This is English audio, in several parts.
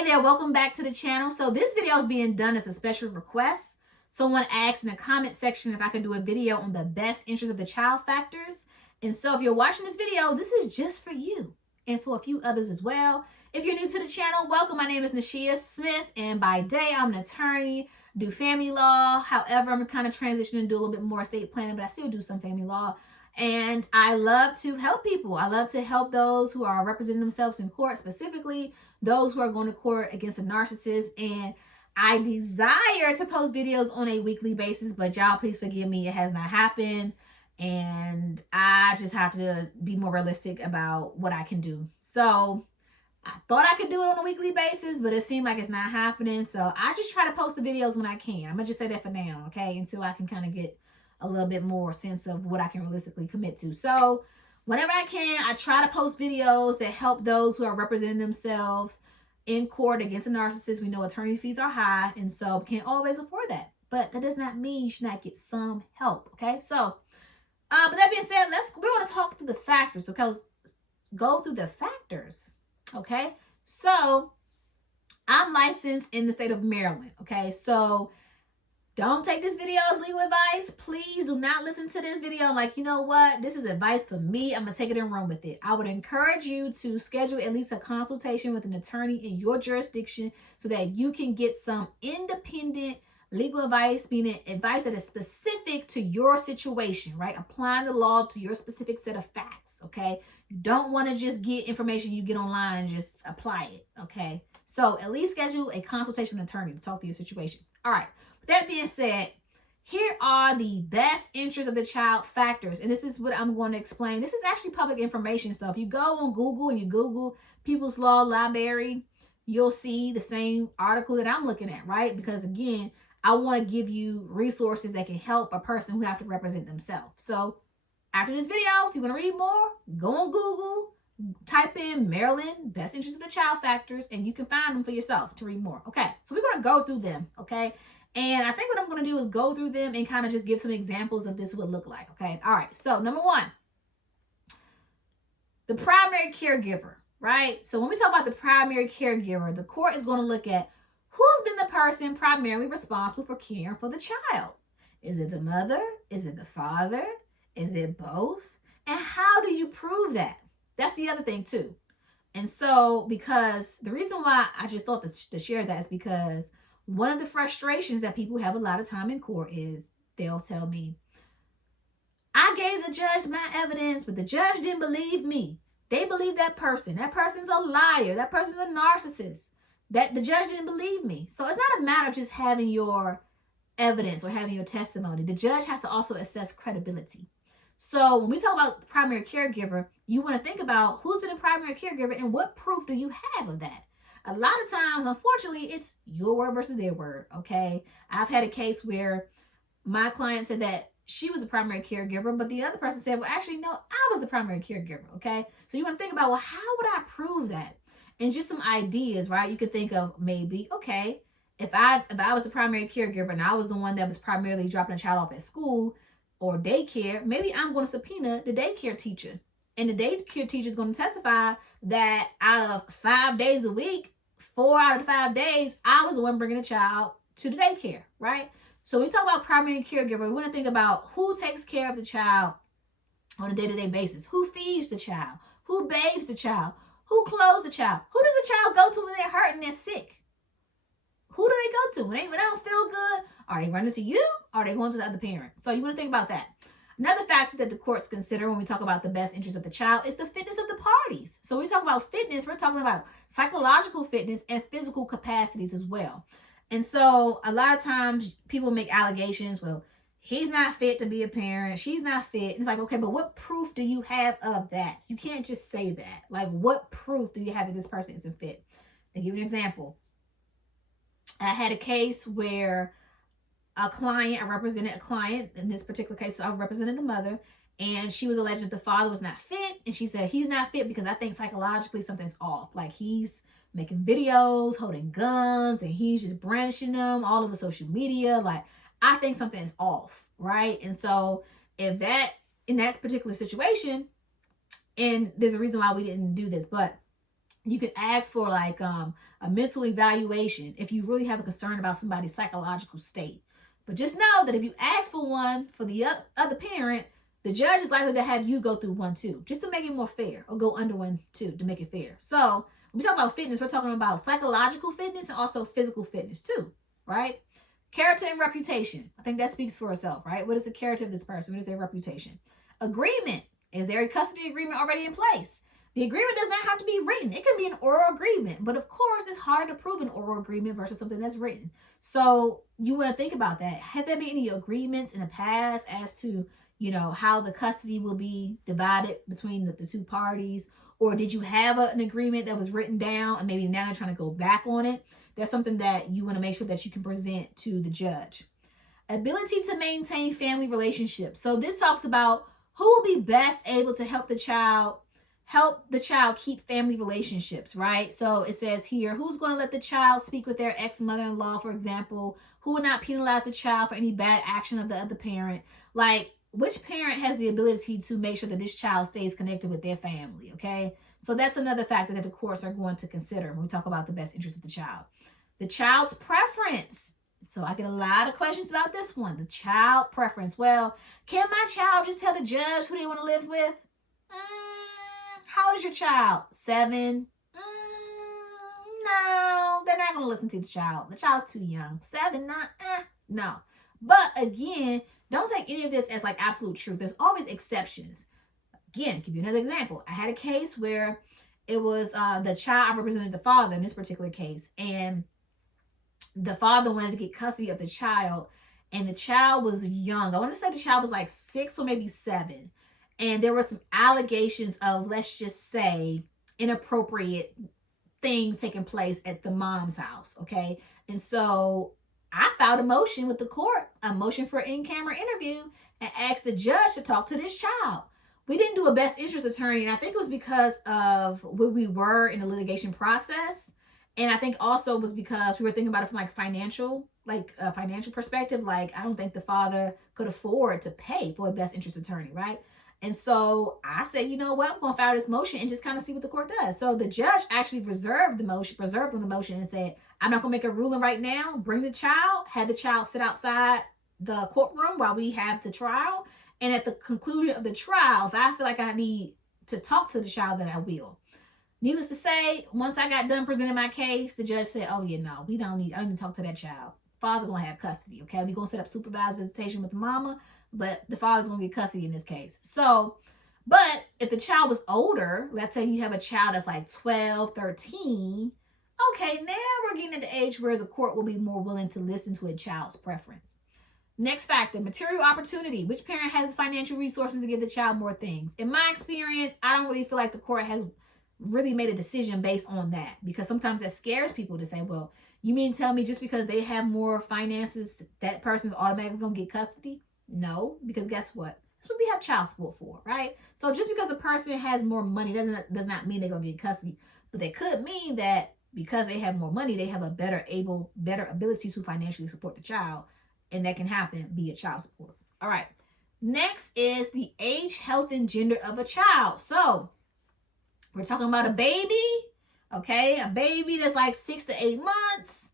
Hey there, welcome back to the channel. So this video is being done as a special request. Someone asked in the comment section if I could do a video on the best interest of the child factors. And so if you're watching this video, this is just for you and for a few others as well. If you're new to the channel, welcome. My name is Nasheia Smith, and by day I'm an attorney, do family law. However, I'm kind of transitioning to do a little bit more estate planning, but I still do some family law. And I love to help people. I love to help those who are representing themselves in court, specifically those who are going to court against a narcissist. And I desire to post videos on a weekly basis, but y'all please forgive me, it has not happened. And I just have to be more realistic about what I can do. So I thought I could do it on a weekly basis, but it seemed like it's not happening. So I just try to post the videos when I can. I'm gonna just say that for now, okay? Until I can kind of get a little bit more sense of what I can realistically commit to. So whenever I can, I try to post videos that help those who are representing themselves in court against a narcissist. We know attorney fees are high, and so can't always afford that. But that does not mean you should not get some help, okay? So, but that being said, we want to talk through the factors, okay? Go through the factors, okay? So, I'm licensed in the state of Maryland, okay? So, don't take this video as legal advice. Please do not listen to this video like, you know what, this is advice for me. I'm going to take it and run with it. I would encourage you to schedule at least a consultation with an attorney in your jurisdiction so that you can get some independent legal advice, meaning advice that is specific to your situation, right? Applying the law to your specific set of facts, okay? You don't want to just get information you get online and just apply it, okay? So at least schedule a consultation with an attorney to talk through your situation. All right. With that being said, here are the best interests of the child factors. And this is what I'm going to explain. This is actually public information. So if you go on Google and you Google People's Law Library, you'll see the same article that I'm looking at, right? Because again, I want to give you resources that can help a person who have to represent themselves. So after this video, if you want to read more, go on Google, type in Maryland best interest of the child factors, and you can find them for yourself to read more. Okay, so we're going to go through them, okay? And I think what I'm going to do is go through them and kind of just give some examples of this would look like, okay? All right, so number one, the primary caregiver, right? So when we talk about the primary caregiver, the court is going to look at who's been the person primarily responsible for caring for the child. Is it the mother? Is it the father? Is it both? And how do you prove that? That's the other thing too. And so, because the reason why I just thought to share that is because one of the frustrations that people have a lot of time in court is they'll tell me, I gave the judge my evidence, but the judge didn't believe me. They believe that person. That person's a liar. That person's a narcissist. That the judge didn't believe me. So it's not a matter of just having your evidence or having your testimony. The judge has to also assess credibility. So when we talk about primary caregiver, you want to think about who's been a primary caregiver and what proof do you have of that? A lot of times, unfortunately, it's your word versus their word, okay? I've had a case where my client said that she was the primary caregiver, but the other person said, well, actually, no, I was the primary caregiver, okay? So you want to think about, well, how would I prove that? And just some ideas, right? You could think of maybe, okay, if I was the primary caregiver and I was the one that was primarily dropping a child off at school or daycare, maybe I'm going to subpoena the daycare teacher. And the daycare teacher is going to testify that out of 5 days a week, 4 out of the 5 days, I was the one bringing the child to the daycare, right? So when we talk about primary caregiver, we want to think about who takes care of the child on a day-to-day basis. Who feeds the child? Who bathes the child? Who clothes the child? Who does the child go to when they're hurt and they're sick? Who do they go to? When they don't feel good, are they running to you? Or are they going to the other parent? So you want to think about that. Another factor that the courts consider when we talk about the best interest of the child is the fitness of the parties. So when we talk about fitness, we're talking about psychological fitness and physical capacities as well. And so a lot of times people make allegations, well, he's not fit to be a parent. She's not fit. And it's like, okay, but what proof do you have of that? You can't just say that. Like, what proof do you have that this person isn't fit? I'll give you an example. I had a case where I represented a client in this particular case. So I represented the mother, and she was alleged that the father was not fit. And she said, he's not fit because I think psychologically something's off. Like, he's making videos, holding guns, and he's just brandishing them all over social media. Like, I think something is off, right? And so if that, in that particular situation, and there's a reason why we didn't do this, but You can ask for like a mental evaluation if you really have a concern about somebody's psychological state. But just know that if you ask for one for the other parent, the judge is likely to have you go through one too, just to make it more fair, or go under one too to make it fair. So when we talk about fitness, we're talking about psychological fitness and also physical fitness too, right? Character and reputation. I think that speaks for itself, right? What is the character of this person? What is their reputation? Agreement. Is there a custody agreement already in place? The agreement does not have to be written. It can be an oral agreement, but of course, it's hard to prove an oral agreement versus something that's written. So you want to think about that. Have there been any agreements in the past as to, how the custody will be divided between the two parties? Or did you have an agreement that was written down and maybe now they're trying to go back on it? That's something that you want to make sure that you can present to the judge. Ability to maintain family relationships. So this talks about who will be best able to help the child keep family relationships, right? So it says here, who's going to let the child speak with their ex-mother-in-law, for example? Who will not penalize the child for any bad action of the other parent? Like, which parent has the ability to make sure that this child stays connected with their family, okay? So that's another factor that the courts are going to consider when we talk about the best interest of the child. The child's preference. So I get a lot of questions about this one. The child preference. Well, can my child just tell the judge who they want to live with? How old is your child? 7? No, they're not going to listen to the child. The child's too young. 7, no. But again, don't take any of this as like absolute truth. There's always exceptions. Again, I'll give you another example. I had a case where it was the child, I represented the father in this particular case, and the father wanted to get custody of the child, and the child was young. I want to say the child was like 6 or maybe 7. And there were some allegations of, let's just say, inappropriate things taking place at the mom's house, okay? And so I filed a motion with the court, a motion for an in-camera interview, and asked the judge to talk to this child. We didn't do a best interest attorney, and I think it was because of where we were in the litigation process. And I think also it was because we were thinking about it from like a financial perspective. Like, I don't think the father could afford to pay for a best interest attorney, right? And so I said, you know what, I'm going to file this motion and just kind of see what the court does. So the judge actually preserved the motion and said, I'm not going to make a ruling right now. Bring the child, have the child sit outside the courtroom while we have the trial. And at the conclusion of the trial, if I feel like I need to talk to the child, then I will. Needless to say, once I got done presenting my case, the judge said, oh, yeah, no, I don't need to talk to that child. Father going to have custody, okay? We're going to set up supervised visitation with the mama, but the father's going to get custody in this case. So, but if the child was older, let's say you have a child that's like 12, 13, okay, now we're getting at the age where the court will be more willing to listen to a child's preference. Next factor, material opportunity. Which parent has the financial resources to give the child more things? In my experience, I don't really feel like the court has really made a decision based on that, because sometimes that scares people to say, well, you mean tell me just because they have more finances, that person's automatically going to get custody? No, because guess what? That's what we have child support for, right? So just because a person has more money does not mean they're going to get custody, but they could mean that because they have more money, they have a better ability to financially support the child, and that can happen via child support. All right. Next is the age, health, and gender of a child. So we're talking about a baby, okay? A baby that's like 6 to 8 months,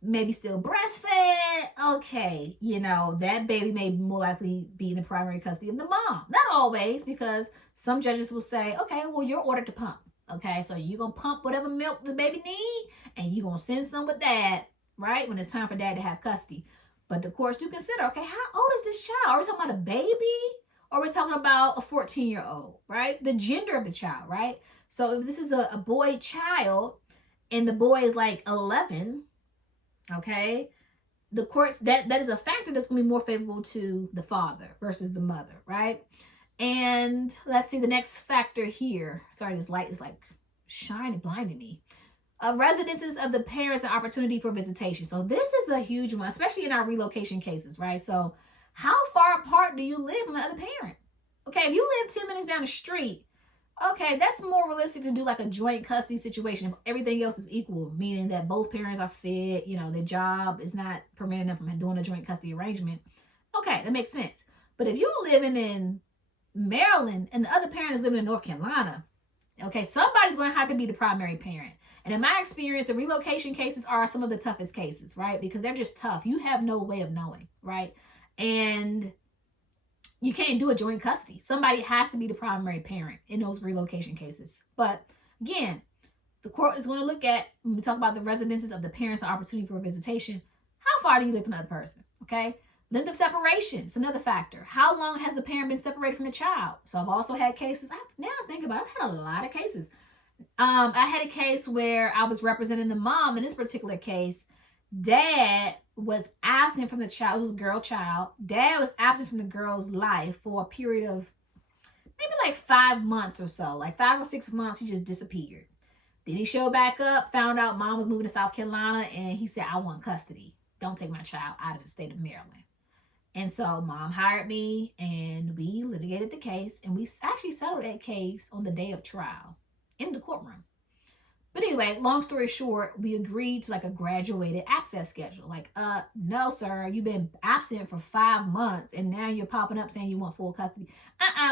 maybe still breastfed. Okay, that baby may more likely be in the primary custody of the mom. Not always, because some judges will say, okay, well, you're ordered to pump. Okay, so you're going to pump whatever milk the baby need, and you're going to send some with dad, right? When it's time for dad to have custody. But the courts do consider, okay, how old is this child? Are we talking about a baby? Or we're talking about a 14-year-old, right? The gender of the child, right? So if this is a boy child and the boy is like 11, okay, the courts, that is a factor that's going to be more favorable to the father versus the mother, right? And let's see the next factor here. Sorry, this light is like shining, blinding me. Residences of the parents and opportunity for visitation. So this is a huge one, especially in our relocation cases, right? So how far apart do you live from the other parent? Okay, if you live 10 minutes down the street, okay, that's more realistic to do like a joint custody situation if everything else is equal, meaning that both parents are fit, their job is not preventing them from doing a joint custody arrangement. Okay, that makes sense. But if you're living in Maryland and the other parent is living in North Carolina, Okay, somebody's going to have to be the primary parent. And in my experience, the relocation cases are some of the toughest cases, right? Because they're just tough. You have no way of knowing, right? And you can't do a joint custody. Somebody has to be the primary parent in those relocation cases. But again, the court is going to look at, when we talk about the residences of the parents and opportunity for visitation, how far do you live from the other person, okay? Length of separation is another factor. How long has the parent been separated from the child? So I've also had cases, now I think about it, I've had a lot of cases. I had a case where I was representing the mom. In this particular case, dad was absent from the child. It was a girl child. Dad was absent from the girl's life for a period of maybe like 5 months or so, like 5 or 6 months. He just disappeared. Then he showed back up, found out mom was moving to South Carolina, and he said, I want custody. Don't take my child out of the state of Maryland. And so mom hired me, and we litigated the case, and we actually settled that case on the day of trial in the courtroom. But anyway, long story short, we agreed to like a graduated access schedule. Like, no, sir, you've been absent for 5 months and now you're popping up saying you want full custody.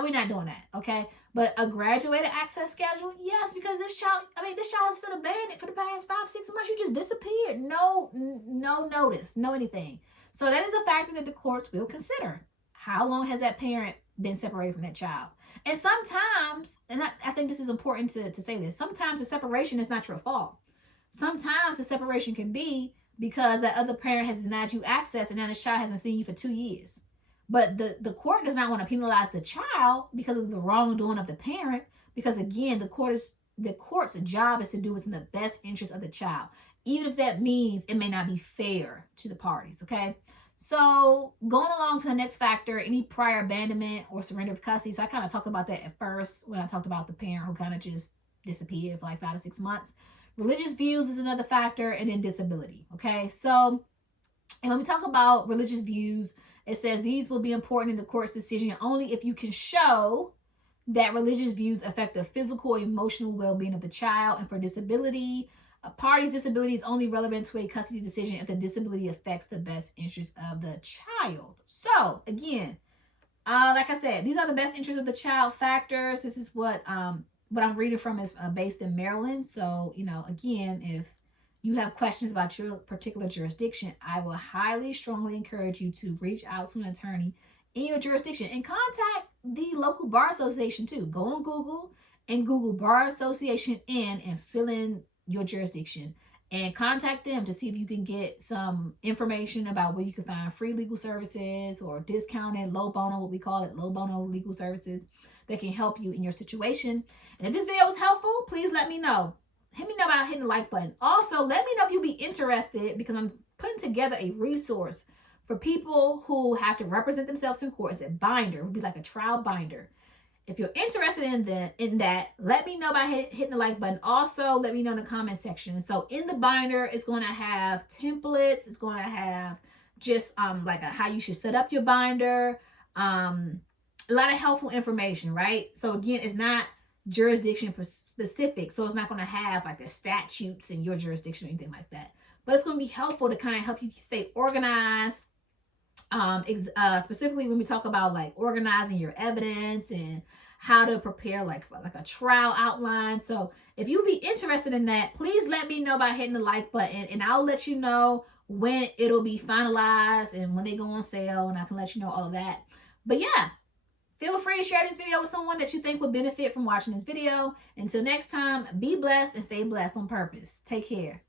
We're not doing that, okay? But a graduated access schedule, yes, because this child has been abandoned for the past 5, 6 months. You just disappeared. No notice, no anything. So that is a factor that the courts will consider. How long has that parent been separated from that child? And sometimes, and I think this is important to say this, sometimes the separation is not your fault. Sometimes the separation can be because that other parent has denied you access and now this child hasn't seen you for 2 years. But the court does not want to penalize the child because of the wrongdoing of the parent, because again, the court's job is to do what's in the best interest of the child, even if that means it may not be fair to the parties, okay? So going along to the next factor, any prior abandonment or surrender of custody. So I kind of talked about that at first when I talked about the parent who kind of just disappeared for like 5 to 6 months. Religious views is another factor, and then disability. Okay, so and when we talk about religious views, it says these will be important in the court's decision only if you can show that religious views affect the physical or emotional well-being of the child. And for disability, a party's disability is only relevant to a custody decision if the disability affects the best interest of the child. So again, like I said, these are the best interest of the child factors. This is what I'm reading from is based in Maryland. So, again, if you have questions about your particular jurisdiction, I will highly, strongly encourage you to reach out to an attorney in your jurisdiction and contact the local bar association too. Go on Google and Google Bar Association and fill in your jurisdiction and contact them to see if you can get some information about where you can find free legal services or discounted low bono, what we call it, low bono legal services that can help you in your situation. And if this video was helpful, please let me know. Hit me know by hitting the like button. Also, let me know if you'll be interested, because I'm putting together a resource for people who have to represent themselves in court. It's a binder. It would be like a trial binder. If you're interested in that, let me know by hitting the like button. Also, let me know in the comment section. So in the binder, it's going to have templates. It's going to have just like how you should set up your binder. A lot of helpful information, right? So again, it's not jurisdiction specific. So it's not going to have like the statutes in your jurisdiction or anything like that. But it's going to be helpful to kind of help you stay organized. Specifically when we talk about like organizing your evidence and how to prepare like a trial outline. So if you'd be interested in that, please let me know by hitting the like button, and I'll let you know when it'll be finalized and when they go on sale, and I can let you know all of that. But yeah, feel free to share this video with someone that you think would benefit from watching this video. Until next time, be blessed and stay blessed on purpose. Take care.